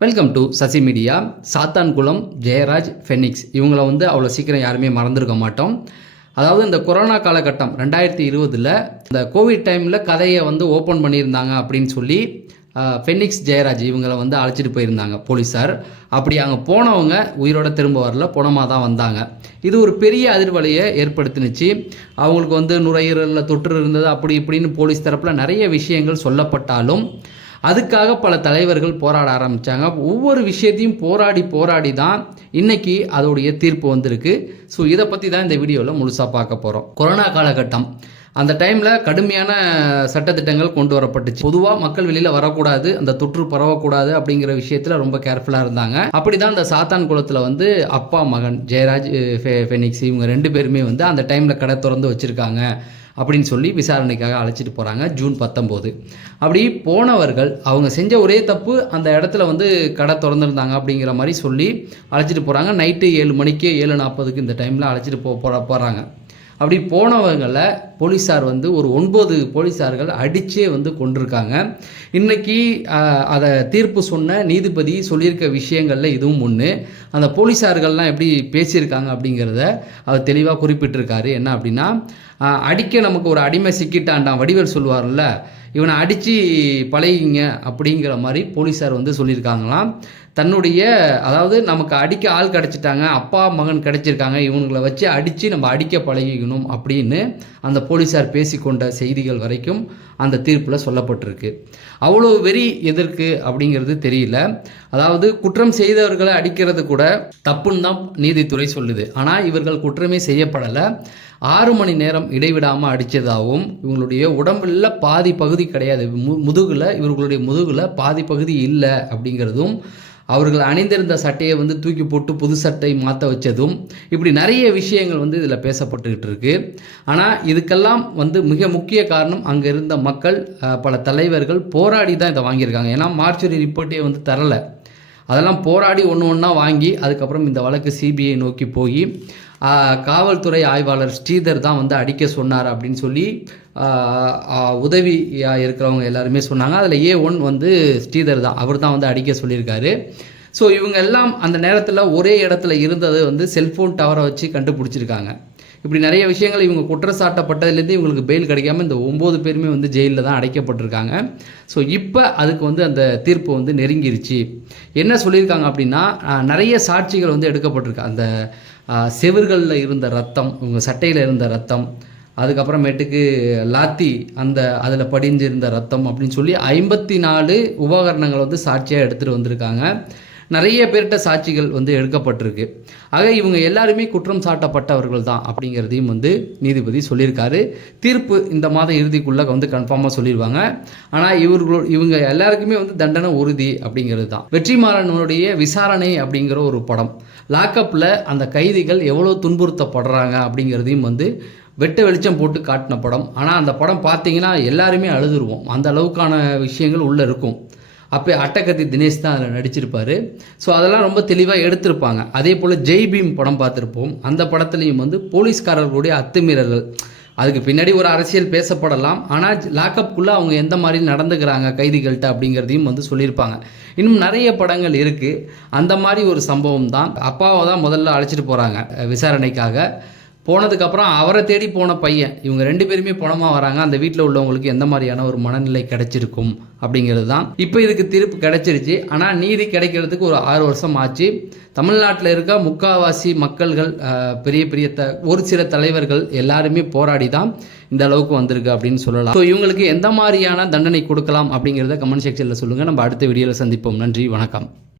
Welcome to Sasi media. Sathankulam, Jayaraj, Fenix இவங்கள அவ்வளோ சீக்கிரம் யாருமே மறந்துருக்க மாட்டோம். அதாவது இந்த கொரோனா காலகட்டம் 2020 இந்த கோவிட் டைமில் கதையை ஓப்பன் பண்ணியிருந்தாங்க அப்படின்னு சொல்லி ஃபெனிக்ஸ், ஜெயராஜ் இவங்களை அழைச்சிட்டு போயிருந்தாங்க போலீஸார். அப்படி அங்கே போனவங்க உயிரோட திரும்ப வரல, புணமாக தான் வந்தாங்க. இது ஒரு பெரிய அதிர்வலையை ஏற்படுத்தினுச்சு. அவங்களுக்கு நுரையீரலில் தொற்று இருந்தது அப்படி இப்படின்னு போலீஸ் தரப்பில் நிறைய விஷயங்கள் சொல்லப்பட்டாலும் அதுக்காக பல தலைவர்கள் போராட ஆரம்பித்தாங்க. ஒவ்வொரு விஷயத்தையும் போராடி தான் இன்றைக்கி அதோடைய தீர்ப்பு வந்திருக்கு. ஸோ இதை பற்றி தான் இந்த வீடியோவில் முழுசாக பார்க்க போகிறோம். கொரோனா காலகட்டம் அந்த டைமில் கடுமையான சட்டத்திட்டங்கள் கொண்டு வரப்பட்டுச்சு. பொதுவாக மக்கள் வெளியில் வரக்கூடாது, அந்த தொற்று பரவக்கூடாது அப்படிங்கிற விஷயத்தில் ரொம்ப கேர்ஃபுல்லாக இருந்தாங்க. அப்படி தான் இந்த சாத்தான்குளத்தில் அப்பா மகன் ஜெயராஜ், ஃபெனிக்ஸ் இவங்க 2 பேருமே அந்த டைமில் கடை திறந்து வச்சுருக்காங்க அப்படின்னு சொல்லி விசாரணைக்காக அழைச்சிட்டு போகிறாங்க. ஜூன் 19 அப்படி போனவர்கள் அவங்க செஞ்ச ஒரே தப்பு, அந்த இடத்துல கடை திறந்துருந்தாங்க அப்படிங்கிற மாதிரி சொல்லி அழைச்சிட்டு போகிறாங்க. நைட்டு 7 மணிக்கு 7:40 இந்த டைமில் அழைச்சிட்டு போகிறாங்க. அப்படி போனவங்களை போலீஸார் ஒரு 9 போலீஸார்கள் அடித்தே கொண்டிருக்காங்க. இன்றைக்கி அதை தீர்ப்பு சொன்ன நீதிபதி சொல்லியிருக்க விஷயங்களில் இதுவும் ஒன்று. அந்த போலீஸார்கள்லாம் எப்படி பேசியிருக்காங்க அப்படிங்கிறத அவர் தெளிவாக குறிப்பிட்டிருக்காரு. என்ன அப்படின்னா, அடிக்க நமக்கு ஒரு அடிமை சிக்கிட்டான்டான் வடிவேல் சொல்லுவார்ல, இவனை அடித்து பழகிங்க அப்படிங்கிற மாதிரி போலீஸார் சொல்லியிருக்காங்களாம். தன்னுடைய அதாவது நமக்கு அடிக்க ஆள் கிடச்சிட்டாங்க, அப்பா மகன் கிடச்சிருக்காங்க, இவங்களை வச்சு அடித்து நம்ம அடிக்க பழகிக்கணும் அப்படின்னு அந்த போலீஸார் பேசிக்கொண்ட செய்திகள் வரைக்கும் அந்த தீர்ப்பில் சொல்லப்பட்டிருக்கு. அவ்வளோ வெறி எதற்கு அப்படிங்கிறது தெரியல. அதாவது குற்றம் செய்தவர்களை அடிக்கிறது கூட தப்புன்னு தான் நீதித்துறை சொல்லுது. ஆனால் இவர்கள் குற்றமே செய்யப்படலை. 6 மணி நேரம் இடைவிடாமல் அடித்ததாகவும், இவங்களுடைய உடம்புல பாதி பகுதி கிடையாது, முதுகில் இவர்களுடைய முதுகில் பாதி பகுதி இல்லை அப்படிங்கிறதும், அவர்கள் அணிந்திருந்த சட்டையை தூக்கி போட்டு புது சட்டை மாற்ற வச்சதும், இப்படி நிறைய விஷயங்கள் இதில் பேசப்பட்டுக்கிட்டு இருக்கு. ஆனால் இதுக்கெல்லாம் மிக முக்கிய காரணம் அங்கே இருந்த மக்கள், பல தலைவர்கள் போராடி தான் இதை வாங்கியிருக்காங்க. ஏன்னா மார்ச்சுரி ரிப்போர்ட்டே தரலை. அதெல்லாம் போராடி ஒன்று ஒன்றா வாங்கி அதுக்கப்புறம் இந்த வழக்கு சிபிஐ நோக்கி போய் காவல்துறை ஆய்வாளர் ஸ்ரீதர் தான் அடிக்க சொன்னார் அப்படின்னு சொல்லி உதவியாக இருக்கிறவங்க எல்லாருமே சொன்னாங்க. அதில் A1 ஸ்ரீதர் தான், அவர் தான் அடிக்க சொல்லியிருக்காரு. ஸோ இவங்க எல்லாம் அந்த நேரத்தில் ஒரே இடத்துல இருந்தது செல்ஃபோன் டவரை வச்சு கண்டுபிடிச்சிருக்காங்க. இப்படி நிறைய விஷயங்கள் இவங்க குற்றச்சாட்டப்பட்டதுலேருந்து இவங்களுக்கு பெயில் கிடைக்காம இந்த 9 பேருமே ஜெயிலில் தான் அடைக்கப்பட்டிருக்காங்க. ஸோ இப்போ அதுக்கு அந்த தீர்ப்பு நெருங்கிருச்சு. என்ன சொல்லியிருக்காங்க அப்படின்னா, நிறைய சாட்சிகள் எடுக்கப்பட்டிருக்கு. அந்த செவர்களில் இருந்த ரத்தம், இவங்க சட்டையில் இருந்த ரத்தம், அதுக்கப்புறமேட்டுக்கு லாத்தி அதில் படிஞ்சிருந்த ரத்தம் அப்படின்னு சொல்லி 54 உபகரணங்கள் சாட்சியாக எடுத்துகிட்டு வந்திருக்காங்க. நிறைய பேர்கிட்ட சாட்சிகள் எடுக்கப்பட்டிருக்கு. ஆக இவங்க எல்லாருமே குற்றம் சாட்டப்பட்டவர்கள் தான் அப்படிங்கிறதையும் நீதிபதி சொல்லியிருக்காரு. தீர்ப்பு இந்த மாத இறுதிக்குள்ளே கன்ஃபார்மாக சொல்லிடுவாங்க. ஆனால் இவங்க எல்லாருக்குமே தண்டனை உறுதி அப்படிங்கிறது தான். வெற்றிமாறனுடைய விசாரணை அப்படிங்கிற ஒரு படம், லாக்கப்பில் அந்த கைதிகள் எவ்வளோ துன்புறுத்தப்படுறாங்க அப்படிங்கிறதையும் வெட்ட வெளிச்சம் போட்டு காட்டின படம். ஆனால் அந்த படம் பார்த்தீங்கன்னா எல்லாருமே அழுதுருவோம். அந்த அளவுக்கான விஷயங்கள் உள்ளே இருக்கும். அப்போ அட்டகத்தி தினேஷ் தான் அதில் நடிச்சிருப்பார். ஸோ அதெல்லாம் ரொம்ப தெளிவாக எடுத்திருப்பாங்க. அதே போல் ஜெய் பீம் படம் பார்த்துருப்போம். அந்த படத்துலையும் போலீஸ்காரர்களுடைய அத்துமீறல்கள், அதுக்கு பின்னாடி ஒரு அரசியல் பேசப்படலாம். ஆனால் லாக்கப்புக்குள்ளே அவங்க எந்த மாதிரி நடந்துக்கிறாங்க கைதிகள்கிட்ட அப்படிங்கிறதையும் சொல்லியிருப்பாங்க. இன்னும் நிறைய படங்கள் இருக்குது. அந்த மாதிரி ஒரு சம்பவம் தான். அப்பாவை தான் முதல்ல அழைச்சிட்டு போகிறாங்க விசாரணைக்காக. போனதுக்கப்புறம் அவரை தேடி போன பையன், இவங்க 2 பேருமே பணமாக வராங்க. அந்த வீட்டில் உள்ளவங்களுக்கு எந்த மாதிரியான ஒரு மனநிலை கிடைச்சிருக்கும் அப்படிங்கிறது தான். இப்போ இதுக்கு தீர்ப்பு கிடைச்சிருச்சு. ஆனால் நீதி கிடைக்கிறதுக்கு ஒரு 6 வருஷம் ஆச்சு. தமிழ்நாட்டில் இருக்க முக்கால்வாசி மக்கள்கள், பெரிய ஒரு சில தலைவர்கள் எல்லாருமே போராடி தான் இந்த அளவுக்கு வந்திருக்கு அப்படின்னு சொல்லலாம். ஸோ இவங்களுக்கு எந்த மாதிரியான தண்டனை கொடுக்கலாம் அப்படிங்கிறத கமெண்ட் செக்ஷனில் சொல்லுங்கள். நம்ம அடுத்த வீடியோவில் சந்திப்போம். நன்றி, வணக்கம்.